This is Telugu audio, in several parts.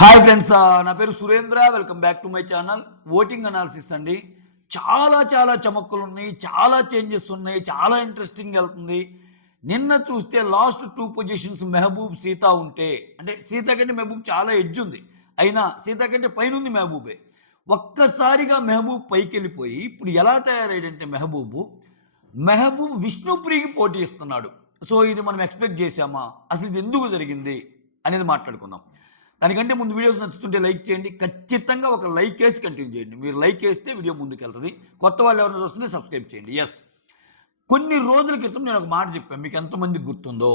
హాయ్ ఫ్రెండ్స్, నా పేరు Surendra. Welcome back to my channel. Voting analysis అండి. చాలా చమక్కులు ఉన్నాయి, చాలా చేంజెస్ ఉన్నాయి, చాలా ఇంట్రెస్టింగ్ వెళ్తుంది. నిన్న చూస్తే లాస్ట్ 2 పొజిషన్స్ మెహబూబ్ సీత ఉంటే, అంటే సీత కంటే మెహబూబ్ చాలా ఎడ్జ్ ఉంది, అయినా సీత కంటే పైన ఉంది మెహబూబే. ఒక్కసారిగా మెహబూబ్ పైకి వెళ్ళిపోయి ఇప్పుడు ఎలా తయారయ్యాడంటే మెహబూబ్ విష్ణుప్రియకి పోటీ ఇస్తున్నాడు. సో ఇది మనం ఎక్స్పెక్ట్ చేశామా, అసలు ఇది ఎందుకు జరిగింది అనేది మాట్లాడుకుందాం. దానికంటే ముందు వీడియోస్ నచ్చుతుంటే లైక్ చేయండి. ఖచ్చితంగా ఒక లైక్ వేసి కంటిన్యూ చేయండి. మీరు లైక్ వేస్తే వీడియో ముందుకెళ్తుంది. కొత్త వాళ్ళు ఎవరైనా చూస్తుంటే సబ్స్క్రైబ్ చేయండి. ఎస్, కొన్ని రోజుల క్రితం నేను ఒక మాట చెప్పాను, మీకు ఎంతమందికి గుర్తుందో.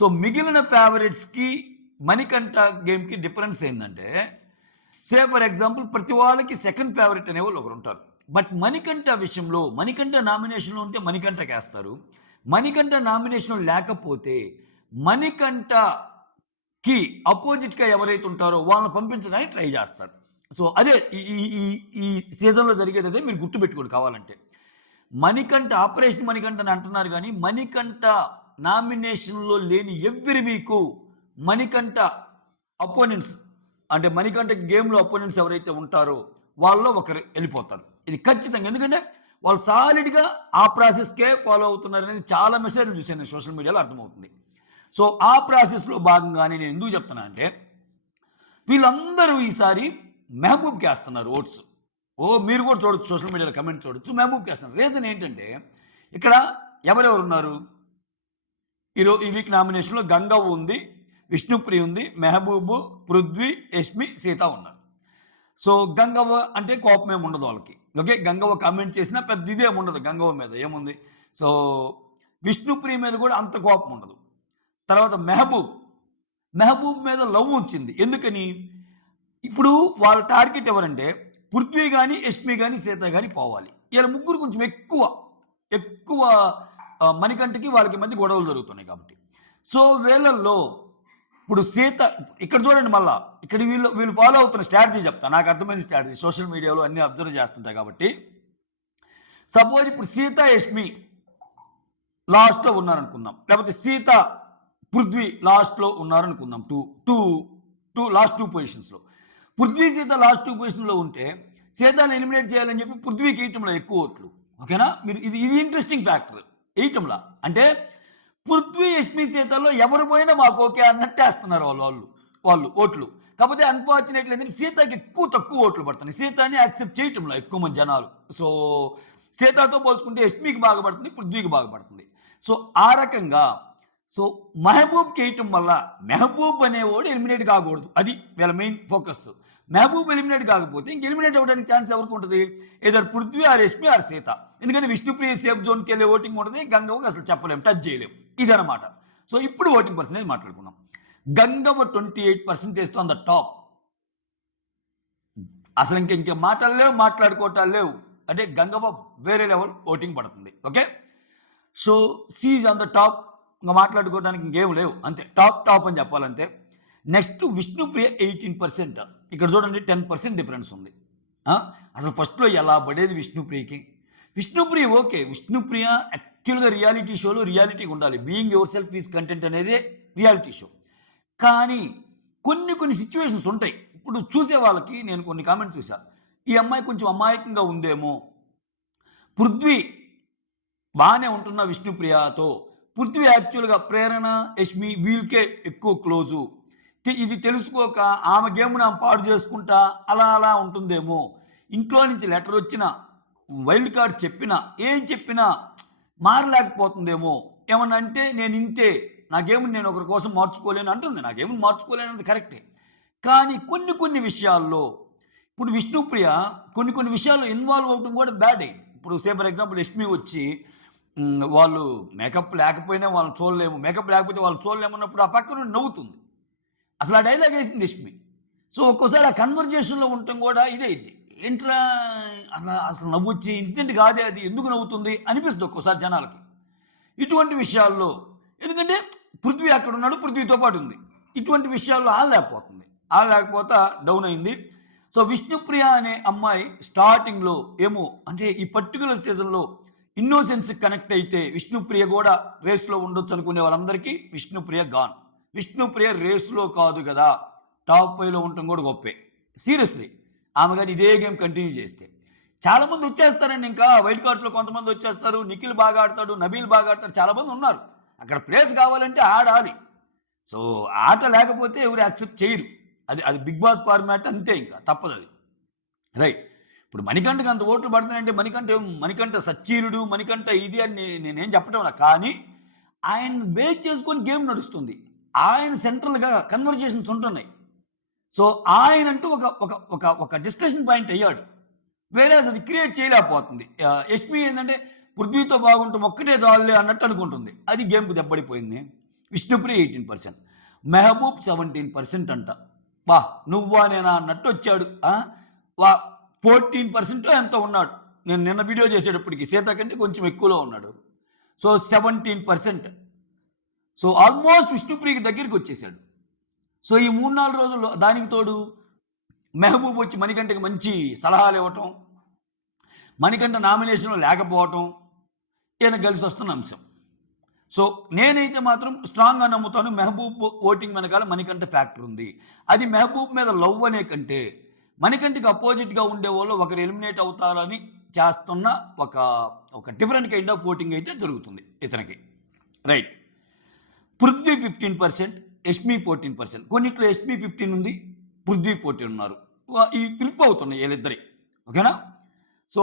సో మిగిలిన ఫేవరెట్స్కి మణికంఠ గేమ్కి డిఫరెన్స్ ఏంటంటే, సే ఫర్ ఎగ్జాంపుల్ ప్రతి వాళ్ళకి సెకండ్ ఫేవరెట్ అనేవాళ్ళు ఒకరు ఉంటారు. బట్ మణికంఠ విషయంలో మణికంఠ నామినేషన్లో ఉంటే మణికంఠకి వేస్తారు. మణికంఠ నామినేషన్ లేకపోతే మణికంఠకి అపోజిట్గా ఎవరైతే ఉంటారో వాళ్ళని పంపించడానికి ట్రై చేస్తారు. సో అదే ఈ ఈ ఈ సీజన్లో జరిగేది అదే, మీరు గుర్తుపెట్టుకోండి కావాలంటే. మణికంఠ ఆపరేషన్ మణికంఠ అని అంటున్నారు, కానీ మణికంఠ నామినేషన్లో లేని ఎవ్రీ వీకు మణికంఠ అపోనెంట్స్, అంటే మణికంఠ గేమ్లో అపోనెంట్స్ ఎవరైతే ఉంటారో వాళ్ళలో ఒకరు వెళ్ళిపోతారు. ఇది ఖచ్చితంగా, ఎందుకంటే వాళ్ళు సాలిడ్గా ఆ ప్రాసెస్కే ఫాలో అవుతున్నారు అనేది చాలా మెసేజ్లు చూసాను నేను సోషల్ మీడియాలో, అర్థమవుతుంది. సో ఆ ప్రాసెస్లో భాగంగానే నేను ఎందుకు చెప్తున్నా అంటే, వీళ్ళందరూ ఈసారి మెహబూబ్కి వేస్తున్నారు ఓట్స్. మీరు కూడా చూడొచ్చు, సోషల్ మీడియాలో కమెంట్ చూడొచ్చు, మెహబూబ్కి వేస్తున్నారు. రీజన్ ఏంటంటే, ఇక్కడ ఎవరెవరు ఉన్నారు ఈ వీక్ నామినేషన్లో? గంగవ్వ ఉంది, విష్ణుప్రియ ఉంది, మెహబూబు, పృథ్వీ, యష్మి, సీత ఉన్నారు. సో గంగవ్వ అంటే కోపం ఏమి ఉండదు వాళ్ళకి. ఓకే, గంగవ్వ కామెంట్ చేసినా పెద్ద ఇదేమి ఉండదు గంగవ్వ మీద, ఏముంది. సో విష్ణుప్రియ మీద కూడా అంత కోపం ఉండదు. తర్వాత మెహబూబ్ మీద లవ్ వచ్చింది. ఎందుకని? ఇప్పుడు వాళ్ళ టార్గెట్ ఎవరంటే పృథ్వీ కానీ, యష్మి కానీ, సీత కానీ పోవాలి. వీళ్ళ ముగ్గురు కొంచెం ఎక్కువ మణికంఠకి వాళ్ళకి మధ్య గొడవలు జరుగుతున్నాయి కాబట్టి. సో వీళ్ళల్లో ఇప్పుడు సీత, ఇక్కడ చూడండి, మళ్ళా ఇక్కడ వీళ్ళు ఫాలో అవుతున్న స్ట్రాటజీ చెప్తా, నాకు అర్థమైన స్ట్రాటజీ, సోషల్ మీడియాలో అన్ని అబ్జర్వ్ చేస్తుంటాయి కాబట్టి. సపోజ్ ఇప్పుడు సీత యష్మి లాస్ట్లో ఉన్నారనుకుందాం, లేకపోతే సీత పృథ్వీ లాస్ట్లో ఉన్నారనుకుందాం. లాస్ట్ 2 పొజిషన్స్లో పృథ్వీ సీత లాస్ట్ 2 పొజిషన్లో ఉంటే సీతను ఎలిమినేట్ చేయాలని చెప్పి పృథ్వీకి వేయటంలో ఎక్కువ ఓట్లు. ఓకేనా? మీరు ఇది ఇంట్రెస్టింగ్ ఫ్యాక్టర్. వేయటంలో అంటే పృథ్వీ, యష్మి, సీతలో ఎవరు పోయినా మాకు ఓకే అన్నట్టు వేస్తున్నారు వాళ్ళు ఓట్లు. కాకపోతే అన్ఫార్చునేట్లీ ఏంటంటే సీతకి తక్కువ ఓట్లు పడుతున్నాయి. సీతని యాక్సెప్ట్ చేయటంలో ఎక్కువ మంది జనాలు. సో సీతతో పోల్చుకుంటే యష్మికి బాగా పడుతుంది, పృథ్వీకి బాగా పడుతుంది. సో ఆ రకంగా సో మెహబూబ్కి వేయటం వల్ల మెహబూబ్ అనేవాడు ఎలిమినేట్ కాకూడదు, అది వీళ్ళ మెయిన్ ఫోకస్. మెహబూబ్ ఎలిమినేట్ కాకపోతే ఇంక ఎలిమినేట్ అవ్వడానికి ఛాన్స్ ఎవరికి ఉంటుంది? ఏదో పృథ్వీ ఆర్ యష్మి ఆర్ సీత. ఎందుకంటే విష్ణుప్రియ సేఫ్ జోన్కి వెళ్ళే ఓటింగ్ ఉంటుంది, గంగవ్వకి అసలు చెప్పలేము, టచ్ చేయలేము. ఇదనమాట. సో ఇప్పుడు ఓటింగ్ పర్సెంటేజ్ మాట్లాడుకుందాం. Gangavva 28% on the top. అసలు ఇంకే మాట్లాడుకోవటాలు లేవు. అంటే గంగవ్వ వేరే లెవెల్ ఓటింగ్ పడుతుంది. Okay, so seize on the top. ఇంకా మాట్లాడుకోవడానికి ఇంకేం లేవు, అంతే. టాప్ అని చెప్పాలంతే. నెక్స్ట్ విష్ణుప్రియ 18%. ఇక్కడ చూడండి 10% డిఫరెన్స్ ఉంది. అసలు ఫస్ట్లో ఎలా పడేది విష్ణుప్రియ ఓకే, విష్ణుప్రియ యాక్చువల్గా రియాలిటీ షోలో రియాలిటీగా ఉండాలి. Being your self is content అనేది రియాలిటీ షో. కానీ కొన్ని సిచ్యువేషన్స్ ఉంటాయి. ఇప్పుడు చూసే వాళ్ళకి నేను కొన్ని కామెంట్స్ చూసా, ఈ అమ్మాయి కొంచెం అమాయకంగా ఉందేమో, పృథ్వీ బాగానే ఉంటున్న విష్ణుప్రియతో, పృథ్వీ యాక్చువల్గా ప్రేరణ, యష్మి వీళ్ళకే ఎక్కువ క్లోజు, ఇది తెలుసుకోక ఆమె గేమ్ను ఆమె పాడు చేసుకుంటా అలా ఉంటుందేమో, ఇంట్లో నుంచి లెటర్ వచ్చినా, వైల్డ్ కార్డ్ చెప్పినా, ఏం చెప్పినా మారలేకపోతుందేమో, ఏమన్నా అంటే నేను ఇంతే, నా గేమ్ని నేను ఒకరి కోసం మార్చుకోలేను అంటుంది. నా గేమ్ని మార్చుకోలేను అన్నది కరెక్టే. కానీ కొన్ని విషయాల్లో ఇప్పుడు విష్ణుప్రియ కొన్ని విషయాల్లో ఇన్వాల్వ్ అవడం కూడా బ్యాడ్ అయింది. ఇప్పుడు సే ఫర్ ఎగ్జాంపుల్ యష్మి వచ్చి వాళ్ళు మేకప్ లేకపోయినా వాళ్ళని చూడలేము, మేకప్ లేకపోతే వాళ్ళు చూడలేము అన్నప్పుడు ఆ పక్క నుండి నవ్వుతుంది. అసలు ఆ డైలాగ్ వేసింది యష్మి. సో ఒక్కోసారి ఆ కన్వర్జేషన్లో ఉండటం కూడా ఇదే ఏంట్రా అలా అసలు నవ్వొచ్చి ఇన్సిడెంట్ కాదే, అది ఎందుకు నవ్వుతుంది అనిపిస్తుంది ఒక్కోసారి జనాలకి ఇటువంటి విషయాల్లో. ఎందుకంటే పృథ్వీ అక్కడ ఉన్నాడు, పృథ్వీతో పాటు ఉంది. ఇటువంటి విషయాల్లో ఆడలేకపోతే డౌన్ అయింది. సో విష్ణుప్రియ అనే అమ్మాయి స్టార్టింగ్లో ఏమో అంటే ఈ పర్టికులర్ సీజన్లో ఇన్నోసెన్స్ కనెక్ట్ అయితే విష్ణుప్రియ కూడా రేస్లో ఉండొచ్చు అనుకునే వాళ్ళందరికీ విష్ణుప్రియ గాన్. విష్ణుప్రియ రేస్లో కాదు కదా, టాప్ 5లో ఉండటం కూడా గొప్పే. సీరియస్లీ. ఆమె గాని ఇదే గేమ్ కంటిన్యూ చేస్తే. చాలామంది వచ్చేస్తారండి ఇంకా వైల్డ్ కార్డ్స్‌లో కొంతమంది వచ్చేస్తారు. నిఖిల్ బాగా ఆడతాడు, నబీల్ బాగా ఆడతాడు. చాలామంది ఉన్నారు. అక్కడ ప్లేస్ కావాలంటే ఆడాలి. సో, ఆట లేకపోతే ఎవరు యాక్సెప్ట్ చేయరు. అది అది బిగ్ బాస్ ఫార్మాట్ అంతే ఇంకా తప్పదది. రైట్. ఇప్పుడు మణికంఠకి అంత ఓట్లు పడుతున్నాయంటే మణికంఠ సచ్చీలుడు, మణికంఠ ఇది అని నేనేం చెప్పటంలా. కానీ ఆయన్ని బేస్ చేసుకొని గేమ్ నడుస్తుంది. ఆయన సెంట్రల్‌గా కన్వర్జేషన్స్ ఉంటున్నాయి. సో, ఆయనంటూ ఒక ఒక ఒక ఒక డిస్కషన్ పాయింట్ అయ్యాడు. వేరేస్ అది క్రియేట్ చేయలేకపోతుంది. యష్మి ఏందంటే పృథ్వీతో బాగుంటాం ఒక్కటే చాలులే అన్నట్టు అనుకుంటుంది. అది గేమ్‌కి దెబ్బడిపోయింది. విష్ణుప్రియ 18%, మెహబూబ్ 17% అంట. నువ్వా నేనా అన్నట్టు వచ్చాడు. వా 14% ఎంతో ఉన్నాడు. నేను నిన్న వీడియో చేసేటప్పటికి సీత కంటే కొంచెం ఎక్కువలో ఉన్నాడు. సో, 17%. సో, ఆల్మోస్ట్ విష్ణుప్రియకి దగ్గరికి వచ్చేసాడు. సో, ఈ 3, 4 రోజుల్లో దానికి తోడు మెహబూబ్ వచ్చి మణికంఠకి మంచి సలహాలు ఇవ్వటం, మణికంఠ నామినేషన్‌లో లేకపోవటం, ఈయన కలిసి వస్తున్న అంశం. సో, నేనైతే మాత్రం స్ట్రాంగ్‌గా నమ్ముతాను మెహబూబ్ ఓటింగ్ వెనకాల మణికంఠ ఫ్యాక్టర్ ఉంది. అది మెహబూబ్ మీద లవ్ అనే కంటే మణికంఠకి అపోజిట్‌గా ఉండేవాళ్ళు ఒకరు ఎలిమినేట్ అవుతారని చేస్తున్న ఒక డిఫరెంట్ కైండ్ ఆఫ్ ఓటింగ్ అయితే జరుగుతుంది ఇతనికి. రైట్. పృథ్వీ 15%, యష్మి 14%. కొన్నిట్లో యష్మి 15 ఉంది, పృథ్వీ 14 ఉన్నారు. ఈ ఫ్లిప్ అవుతున్నాయి వీళ్ళిద్దరి. ఓకేనా? సో,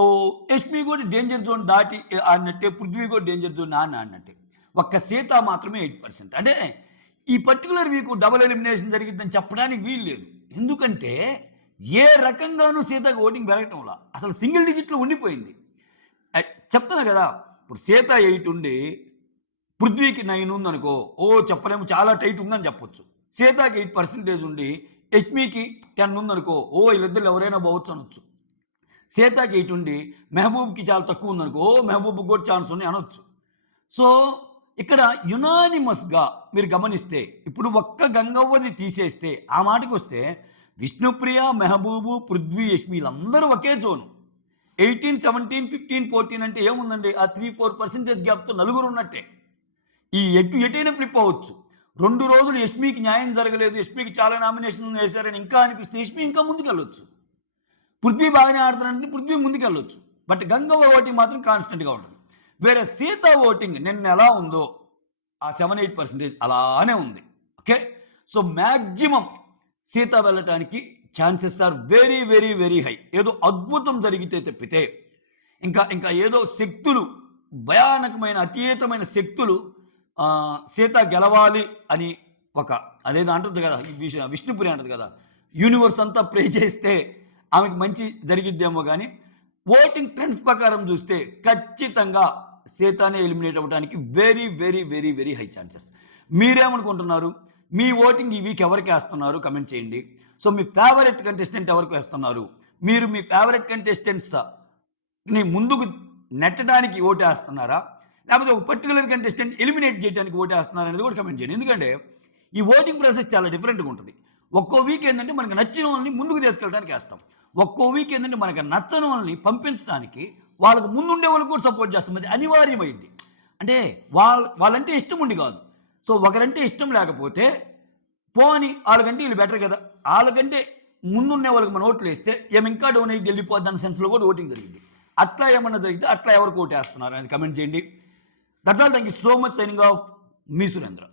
యష్మి కూడా డేంజర్ జోన్ దాటి ఆడినట్టే, పృథ్వీ కూడా డేంజర్ జోన్ ఆడినట్టే. ఒక్క సీత మాత్రమే 8%. అంటే ఈ పర్టికులర్ వీక్ డబుల్ ఎలిమినేషన్ జరిగిద్దని చెప్పడానికి వీలు లేదు. ఎందుకంటే ఏ రకంగానూ సీతకు ఓటింగ్ పెరగటంలా అసలు సింగిల్ డిజిట్లో ఉండిపోయింది. చెప్తున్నా కదా, ఇప్పుడు సీత 8 ఉండి పృథ్వీకి 9 ఉందనుకో, చెప్పలేము చాలా టైట్ ఉందని చెప్పొచ్చు. సీతకి 8% ఉండి యష్మికి 10 ఉందనుకో, వీళ్ళిద్దరు ఎవరైనా పోవచ్చు అనొచ్చు. సీతకి 8 ఉండి మెహబూబ్కి చాలా తక్కువ ఉందనుకో, మెహబూబ్కి కూడా ఛాన్స్ ఉన్నాయి అనొచ్చు. సో, ఇక్కడ యునానిమస్‌గా మీరు గమనిస్తే ఇప్పుడు ఒక్క గంగవ్వది తీసేస్తే ఆ మాటకి వస్తే విష్ణుప్రియ, మెహబూబు, పృథ్వీ, యష్మి వీళ్ళందరూ ఒకే జోను. 18, 17, 15, 14 అంటే ఏముందండి? ఆ 3-4% గ్యాప్‌తో నలుగురు ఉన్నట్టే. ఈ ఎటైనా ఫ్లిప్ అవ్వచ్చు. 2 రోజులు యష్మికి న్యాయం జరగలేదు, యష్మికి చాలా నామినేషన్లు వేశారని ఇంకా అనిపిస్తే యష్మి ఇంకా ముందుకెళ్ళొచ్చు. పృథ్వీ బాగానే ఆడుతున్నాడంటే పృథ్వీ ముందుకెళ్ళొచ్చు. బట్ గంగవ్వ ఓటింగ్ మాత్రం కాన్స్టెంట్‌గా ఉంటుంది. వేరే సీత ఓటింగ్ నిన్న ఎలా ఉందో ఆ 7-8% అలానే ఉంది. ఓకే. సో, మ్యాక్సిమం సీత వెళ్ళటానికి chances are very very very high. ఏదో అద్భుతం జరిగితే తప్పితే ఇంకా ఏదో శక్తులు, భయానకమైన అతీతమైన శక్తులు సీత గెలవాలి అని అదేదో అంటుంది కదా, విష్ణుపురి అంటుంది కదా, యూనివర్స్ అంతా ప్రే చేస్తే ఆమెకి మంచి జరిగిద్దేమో. కానీ ఓటింగ్ ట్రెండ్స్ ప్రకారం చూస్తే ఖచ్చితంగా సీతానే ఎలిమినేట్ అవ్వడానికి very very very very high chances. మీరేమనుకుంటున్నారు? మీ ఓటింగ్ ఈ వీక్ ఎవరికి వేస్తున్నారు కమెంట్ చేయండి. సో, మీ ఫేవరెట్ కంటెస్టెంట్ ఎవరికి వేస్తున్నారు? మీరు మీ ఫేవరెట్ కంటెస్టెంట్స్ని ముందుకు నెట్టడానికి ఓటేస్తున్నారా, లేకపోతే ఒక పర్టికులర్ కంటెస్టెంట్ ఎలిమినేట్ చేయడానికి ఓటేస్తున్నారా అనేది కూడా కమెంట్ చేయండి. ఎందుకంటే ఈ ఓటింగ్ ప్రాసెస్ చాలా డిఫరెంట్గా ఉంటుంది. ఒక్కో వీక్ ఏంటంటే మనకు నచ్చిన వాళ్ళని ముందుకు తీసుకెళ్ళడానికి వేస్తాం. ఒక్కో వీక్ ఏంటంటే మనకు నచ్చని వాళ్ళని పంపించడానికి వాళ్ళకు ముందుండే వాళ్ళకి కూడా సపోర్ట్ చేస్తాం. అది అనివార్యమైంది. అంటే వాళ్ళంటే ఇష్టం ఉండి కాదు. సో, ఒకరంటే ఇష్టం లేకపోతే పోని వాళ్ళకంటే వీళ్ళు బెటర్ కదా, వాళ్ళకంటే ముందున్నే వాళ్ళకి మనం ఓట్లు వేస్తే ఇంకా డౌన్ అయ్యి వెళ్ళిపోద్ది అన్న సెన్స్లో కూడా ఓటింగ్ జరిగింది. అట్లా ఏమన్నా జరిగితే అట్లా ఎవరికి ఓటేస్తున్నారు అని కమెంట్ చేయండి. That's all. Thank you so much. Signing off, me Surendra.